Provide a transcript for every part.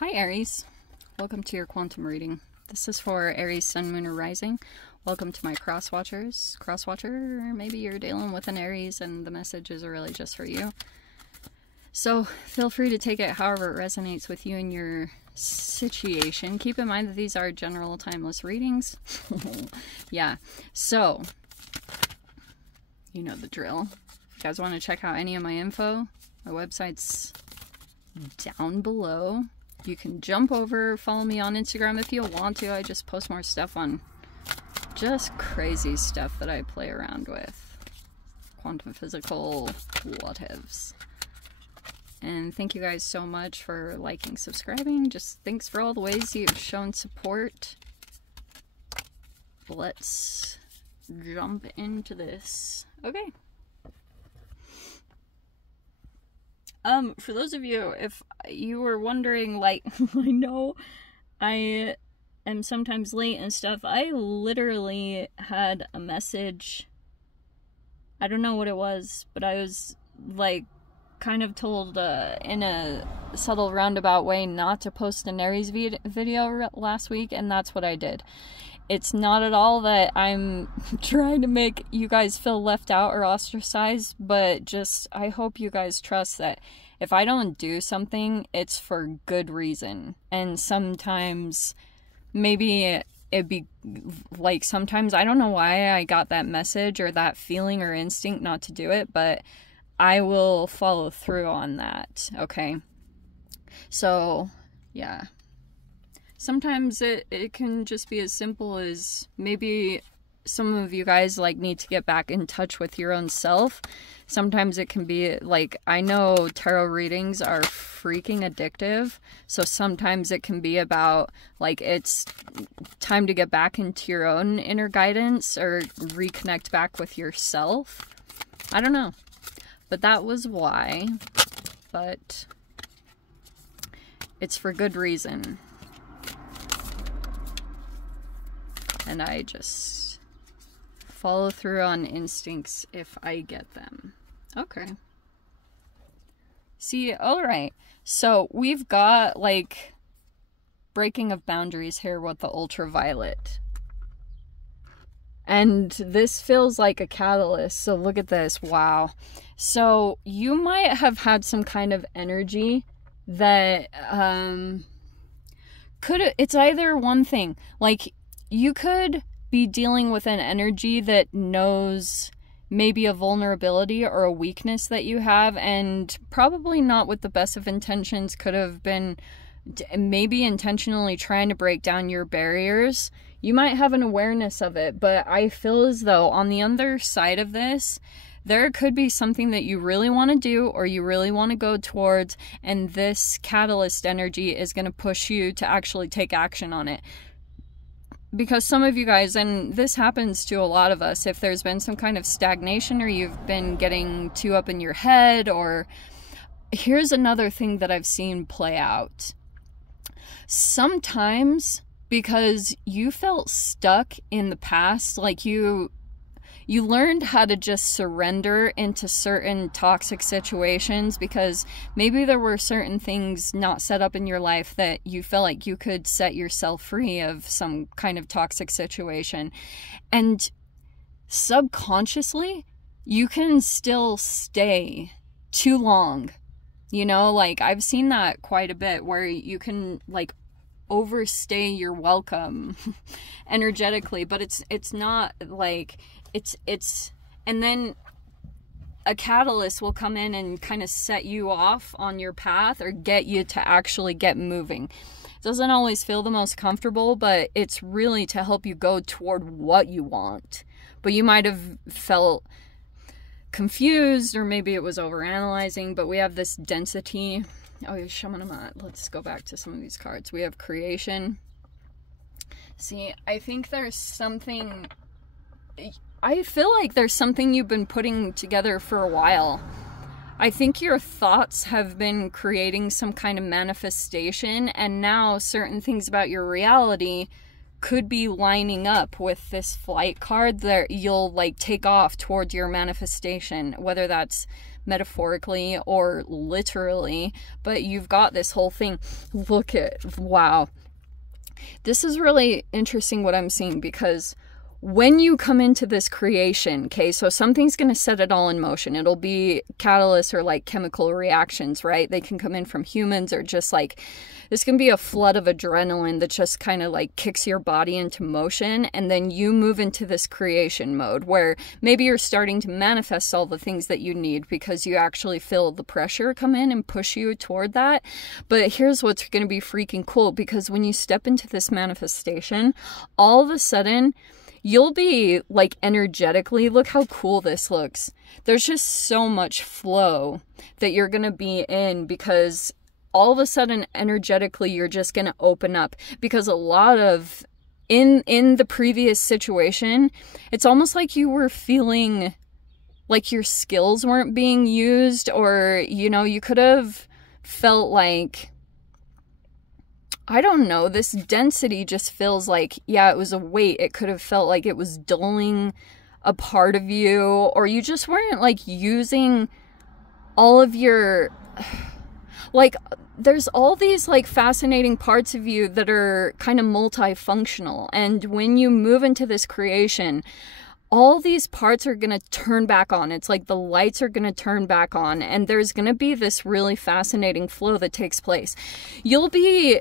Hi Aries, welcome to your quantum reading. This is for Aries, Sun, Moon, or Rising. Welcome to my cross-watchers. Cross-watcher, maybe you're dealing with an Aries and the message is really just for you. So feel free to take it however it resonates with you and your situation. Keep in mind that these are general timeless readings. Yeah, so you know the drill. If you guys want to check out any of my info, my website's down below. You can jump over, follow me on Instagram if you want to. I just post more stuff on just crazy stuff that I play around with. Quantum physical whatevs. And thank you guys so much for liking, subscribing. Just thanks for all the ways you've shown support. Let's jump into this. Okay. For those of you, if you were wondering, like, I know I am sometimes late and stuff, I literally had a message, I don't know what it was, but I was, like, kind of told, in a subtle roundabout way not to post an Aries video last week, and that's what I did. It's not at all that I'm trying to make you guys feel left out or ostracized, but just, I hope you guys trust that if I don't do something, it's for good reason. And sometimes, maybe it'd be, like, sometimes, I don't know why I got that message or that feeling or instinct not to do it, but I will follow through on that, okay? So, yeah. Sometimes it can just be as simple as maybe some of you guys like need to get back in touch with your own self. Sometimes it can be like, I know tarot readings are freaking addictive. So sometimes it can be about like it's time to get back into your own inner guidance or reconnect back with yourself. I don't know. But that was why. But it's for good reason. And I just follow through on instincts if I get them. Okay. See, alright. So we've got, like, breaking of boundaries here with the ultraviolet. And this feels like a catalyst. So look at this. Wow. So you might have had some kind of energy that, it's either one thing. Like, you could be dealing with an energy that knows maybe a vulnerability or a weakness that you have, and probably not with the best of intentions, could have been maybe intentionally trying to break down your barriers. You might have an awareness of it, but I feel as though on the other side of this, there could be something that you really want to do or you really want to go towards, and this catalyst energy is going to push you to actually take action on it. Because some of you guys, and this happens to a lot of us, if there's been some kind of stagnation or you've been getting too up in your head, or here's another thing that I've seen play out. Sometimes because you felt stuck in the past, like you learned how to just surrender into certain toxic situations because maybe there were certain things not set up in your life that you felt like you could set yourself free of some kind of toxic situation. And subconsciously, you can still stay too long. You know, like I've seen that quite a bit where you can like overstay your welcome energetically, but it's not like and then a catalyst will come in and kind of set you off on your path or get you to actually get moving. It doesn't always feel the most comfortable, but it's really to help you go toward what you want. But you might have felt confused, or maybe it was overanalyzing, but we have this density. Oh, yeah, Shoman. Let's go back to some of these cards. We have creation. See, I think there's something... I feel like there's something you've been putting together for a while. I think your thoughts have been creating some kind of manifestation, and now certain things about your reality could be lining up with this flight card that you'll like take off towards your manifestation, whether that's metaphorically or literally, but you've got this whole thing. Look at, wow. This is really interesting what I'm seeing, because when you come into this creation, okay, so something's going to set it all in motion. It'll be catalysts or like chemical reactions, right? They can come in from humans, or just like, this can be a flood of adrenaline that just kind of like kicks your body into motion. And then you move into this creation mode where maybe you're starting to manifest all the things that you need because you actually feel the pressure come in and push you toward that. But here's what's going to be freaking cool, because when you step into this manifestation, all of a sudden, you'll be like energetically, look how cool this looks. There's just so much flow that you're going to be in, because all of a sudden energetically you're just going to open up. Because a lot of in the previous situation, it's almost like you were feeling like your skills weren't being used, or you know, you could have felt like, I don't know, this density just feels like, yeah, it was a weight. It could have felt like it was dulling a part of you, or you just weren't like using all of your, like, there's all these like fascinating parts of you that are kind of multifunctional. And when you move into this creation, all these parts are going to turn back on. It's like the lights are going to turn back on, and there's going to be this really fascinating flow that takes place. You'll be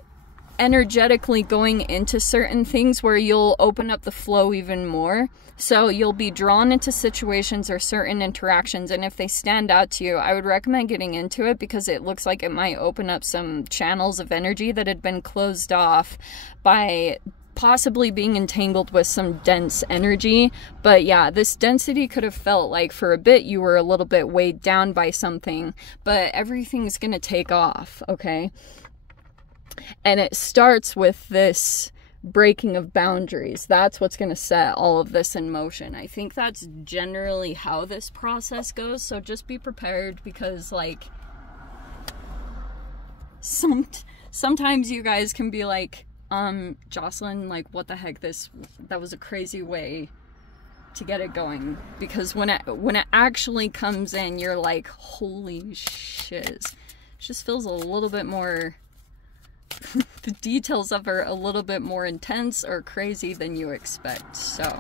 energetically going into certain things where you'll open up the flow even more. So you'll be drawn into situations or certain interactions, and if they stand out to you, I would recommend getting into it, because it looks like it might open up some channels of energy that had been closed off by possibly being entangled with some dense energy. But yeah, this density could have felt like for a bit you were a little bit weighed down by something, but everything's gonna take off, okay? And it starts with this breaking of boundaries. That's what's going to set all of this in motion. I think that's generally how this process goes. So just be prepared, because like sometimes you guys can be like, Jocelyn, like, what the heck, that was a crazy way to get it going. Because when it actually comes in, you're like, holy shit. It just feels a little bit more the details of her a little bit more intense or crazy than you expect. So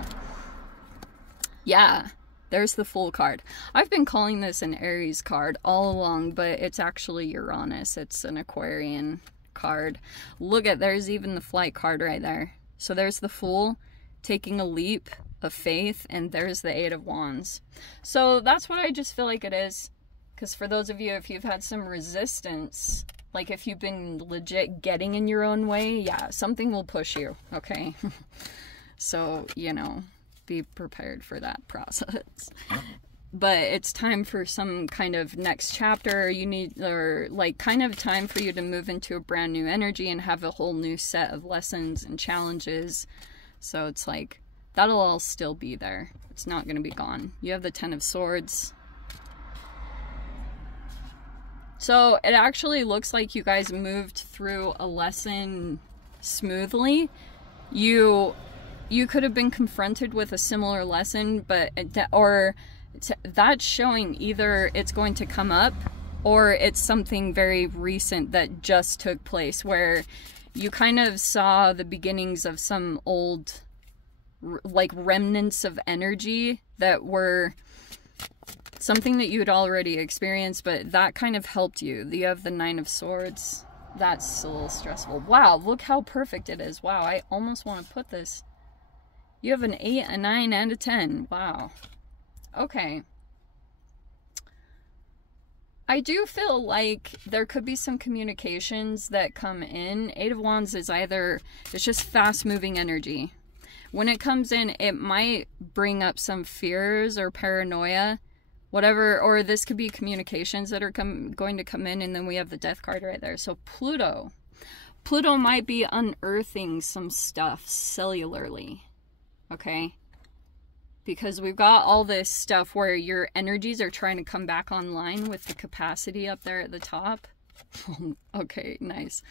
yeah, there's the Fool card. I've been calling this an Aries card all along, but it's actually Uranus. It's an Aquarian card. Look at, there's even the Flight card right there. So there's the Fool taking a leap of faith, and there's the Eight of Wands. So that's what I just feel like it is. Because for those of you, if you've had some resistance, like if you've been legit getting in your own way, yeah, something will push you, okay? So, you know, be prepared for that process. But it's time for some kind of next chapter. You need, or like kind of time for you to move into a brand new energy and have a whole new set of lessons and challenges. So it's like, that'll all still be there. It's not going to be gone. You have the Ten of Swords. So it actually looks like you guys moved through a lesson smoothly. You could have been confronted with a similar lesson, but that's showing either it's going to come up or it's something very recent that just took place, where you kind of saw the beginnings of some old like remnants of energy that were something that you had already experienced, but that kind of helped you. You have the Nine of Swords. That's a little stressful. Wow, look how perfect it is. Wow, I almost want to put this. You have an 8, a 9, and a 10. Wow. Okay. I do feel like there could be some communications that come in. Eight of Wands is either, it's just fast-moving energy. When it comes in, it might bring up some fears or paranoia, whatever, or this could be communications that are going to come in, and then we have the Death card right there. So Pluto might be unearthing some stuff cellularly, okay? Because we've got all this stuff where your energies are trying to come back online with the capacity up there at the top. Okay, nice.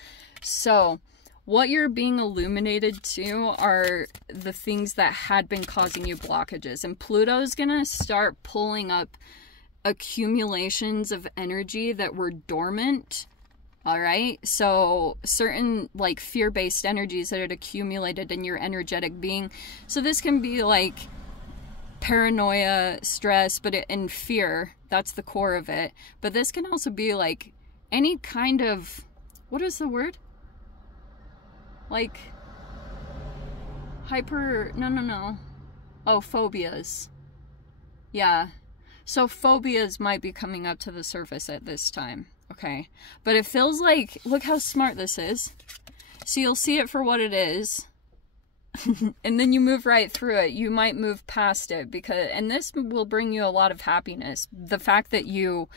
So what you're being illuminated to are the things that had been causing you blockages. And Pluto's gonna start pulling up accumulations of energy that were dormant. All right, so certain like fear-based energies that had accumulated in your energetic being. So this can be like paranoia, stress, and fear. That's the core of it. But this can also be like any kind of, what is the word? Like phobias. Yeah. So phobias might be coming up to the surface at this time. Okay. But it feels like, look how smart this is. So you'll see it for what it is. And then you move right through it. You might move past it and this will bring you a lot of happiness. The fact that you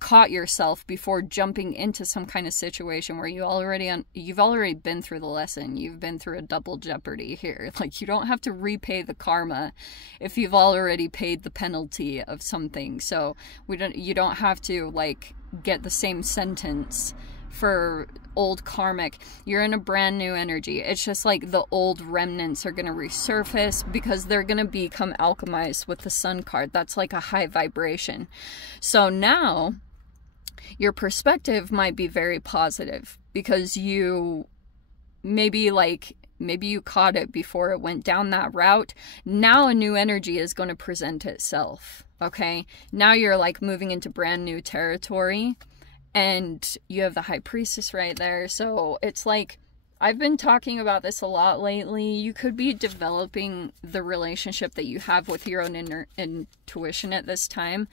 caught yourself before jumping into some kind of situation where you've already been through the lesson. You've been through a double jeopardy here. Like, you don't have to repay the karma if you've already paid the penalty of something. So you don't have to like get the same sentence for old karmic. You're in a brand new energy. It's just like the old remnants are going to resurface because they're going to become alchemized with the sun card. That's like a high vibration. So now your perspective might be very positive because you maybe you caught it before it went down that route. Now a new energy is going to present itself. Okay. Now you're like moving into brand new territory. And you have the High Priestess right there. So it's like, I've been talking about this a lot lately. You could be developing the relationship that you have with your own inner intuition at this time.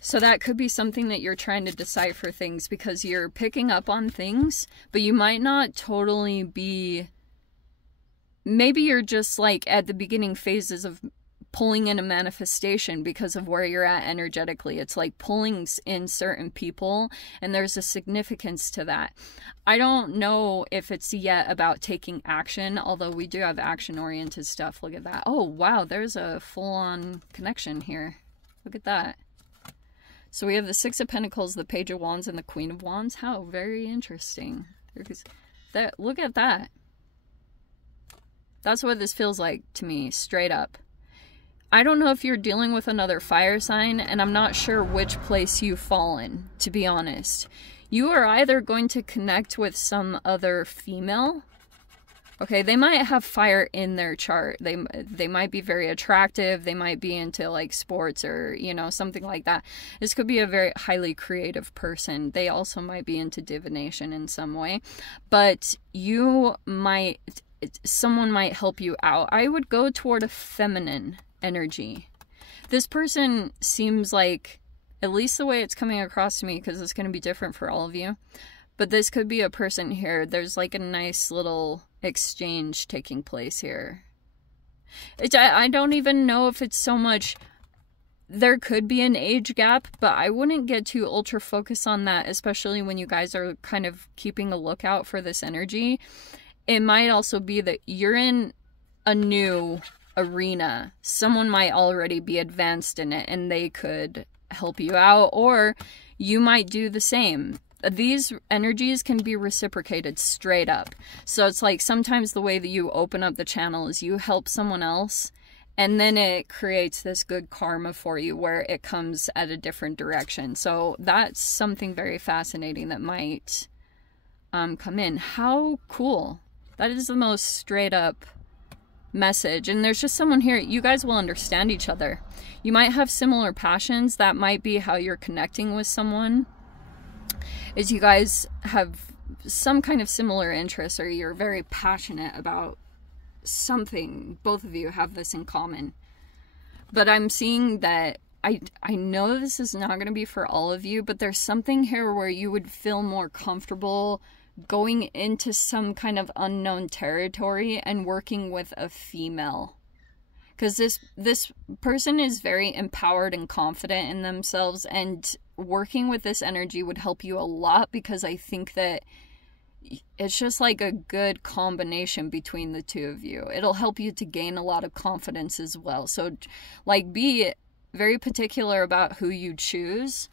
So that could be something that you're trying to decipher things because you're picking up on things, but you might not totally be, maybe you're just like at the beginning phases of pulling in a manifestation because of where you're at energetically. It's like pulling in certain people, and there's a significance to that. I don't know if it's yet about taking action, although we do have action-oriented stuff. Look at that. Oh, wow, there's a full-on connection here. Look at that. So we have the Six of Pentacles, the Page of Wands, and the Queen of Wands. How very interesting. Look at that. That's what this feels like to me, straight up. I don't know if you're dealing with another fire sign, and I'm not sure which place you fall in, to be honest. You are either going to connect with some other female. Okay, they might have fire in their chart. They might be very attractive. They might be into like sports or, you know, something like that. This could be a very highly creative person. They also might be into divination in some way. But someone might help you out. I would go toward a feminine energy. This person seems like, at least the way it's coming across to me, because it's going to be different for all of you, but this could be a person here. There's like a nice little exchange taking place here. I don't even know if it's so much, there could be an age gap, but I wouldn't get too ultra focused on that, especially when you guys are kind of keeping a lookout for this energy. It might also be that you're in a new arena. Someone might already be advanced in it and they could help you out, or you might do the same. These energies can be reciprocated straight up. So it's like sometimes the way that you open up the channel is you help someone else, and then it creates this good karma for you where it comes at a different direction. So that's something very fascinating that might come in. How cool. That is the most straight up message. And there's just someone here. You guys will understand each other. You might have similar passions. That might be how you're connecting with someone, is you guys have some kind of similar interests, or you're very passionate about something. Both of you have this in common. But I'm seeing that I know this is not going to be for all of you, but there's something here where you would feel more comfortable going into some kind of unknown territory and working with a female, because this person is very empowered and confident in themselves, and working with this energy would help you a lot, because I think that it's just like a good combination between the two of you. It'll help you to gain a lot of confidence as well. So like, be very particular about who you choose,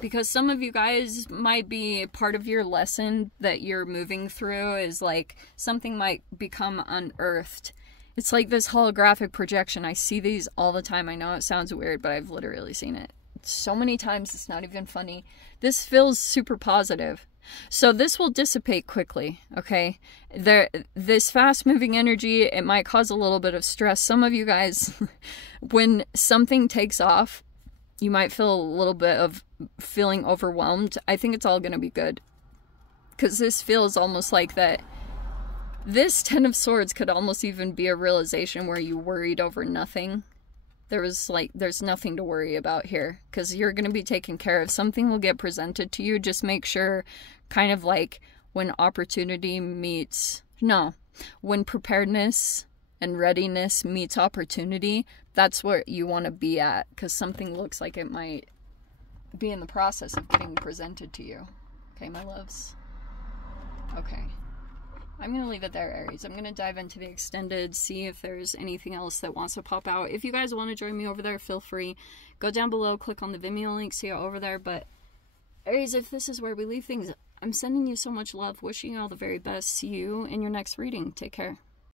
because some of you guys might be part of your lesson that you're moving through is like something might become unearthed. It's like this holographic projection. I see these all the time. I know it sounds weird, but I've literally seen it. so many times it's not even funny. This feels super positive. So this will dissipate quickly, okay? This fast-moving energy, it might cause a little bit of stress. Some of you guys, when something takes off, you might feel a little bit of feeling overwhelmed. I think it's all going to be good. Because this feels almost like that. This Ten of Swords could almost even be a realization where you worried over nothing. There's nothing to worry about here. Because you're going to be taken care of. Something will get presented to you. Just make sure, kind of like when opportunity meets... No. When preparedness and readiness meets opportunity, that's where you want to be at. Because something looks like it might be in the process of getting presented to you. Okay, my loves? Okay. I'm going to leave it there, Aries. I'm going to dive into the extended, see if there's anything else that wants to pop out. If you guys want to join me over there, feel free. Go down below, click on the Vimeo link, see it over there. But, Aries, if this is where we leave things, I'm sending you so much love, wishing you all the very best. See you in your next reading. Take care.